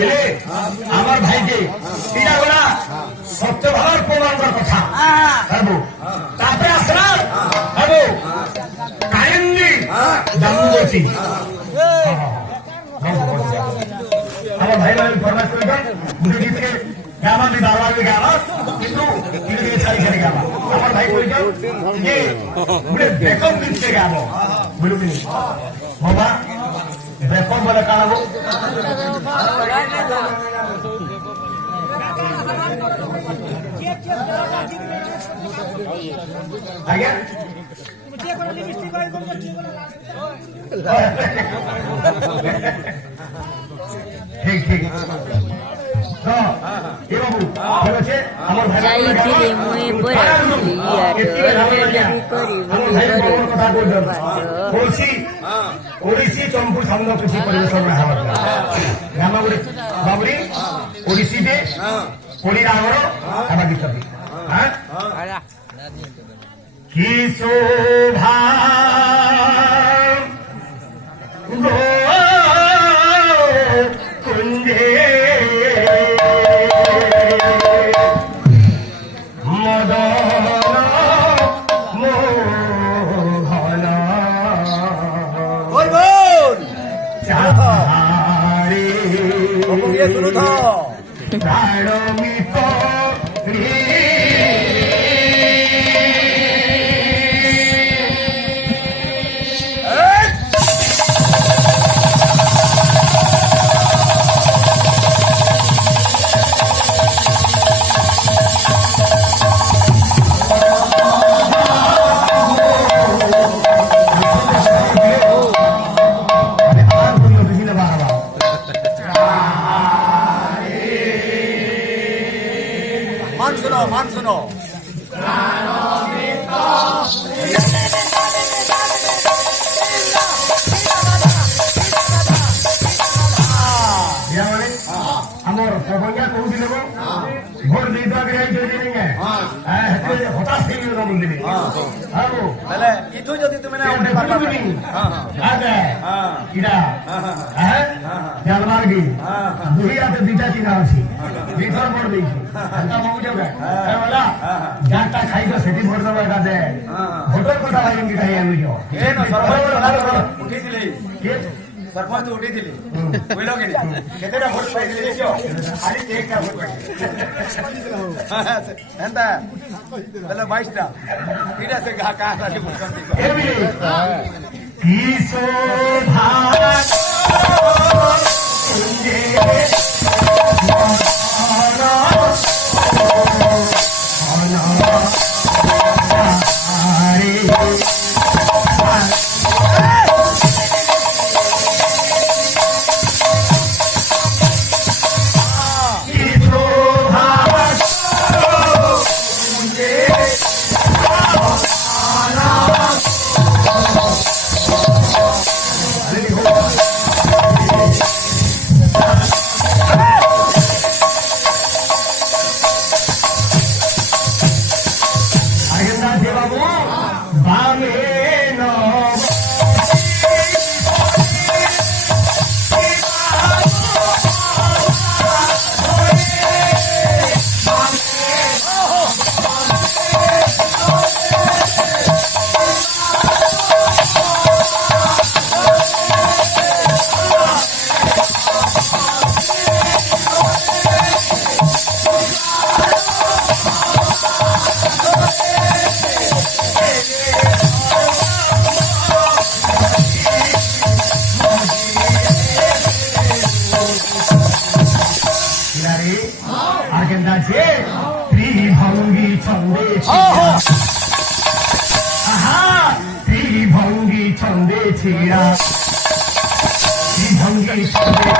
ছেলে আমার ভাইকে এটা ওরা সত্য ভাবার প্রমাণ করার কথা পারবো। তারপরে আসে না পারবো কায়েন্দি জামুগতি আমার ভাই ভাই ফরমাইশ করে দেন মুরগিতে গামা দি বারবার গামা কিন্তু ধীরে ধীরে ছাড়ি ছাড়ি গামা আমার ভাই কই যাও যে মুরে বেকম দিতে গামো বুঝলি বাবা বেকম বলে কানাবো আগে ঠিক ঠিক যাইছিলে মুই পড়াইলি ওড়িশি চম্পু ছন্দ কৃষি পরিবেশন বাবুড়ি ওড়িশিতে পড়ি রাঙর আমার গীতটি কি শোভা কুঞ্জে শুরু তো মান শোনো আমার প্রবঞ্জা কৌশল ভোট দিতে আগে হতাশ হয়ে গেল বলতে তাহলে ইথু যদি তুমি না আমনে পারবা জানবার কি দুই হাতে দুইটা চিনা আছে ভিতর ভোট দিয়েছি যারটা খাইছো সেটি ভোট দেবো এটাতে ভোটের কথা ভাই খাই আমি উঠিছিলি सरपंच उठी दिली बोलो के केतेटा भोट पाइले देखियो खाली एकटा भोट पाइले एंता पहले 22 टा इडा से का साथी भोट की शोभा कुंजे ত্রিভঙ্গি ছন্দে ত্রিভঙ্গি ছন্দে ছিড়া ত্রিভঙ্গি ছন্দে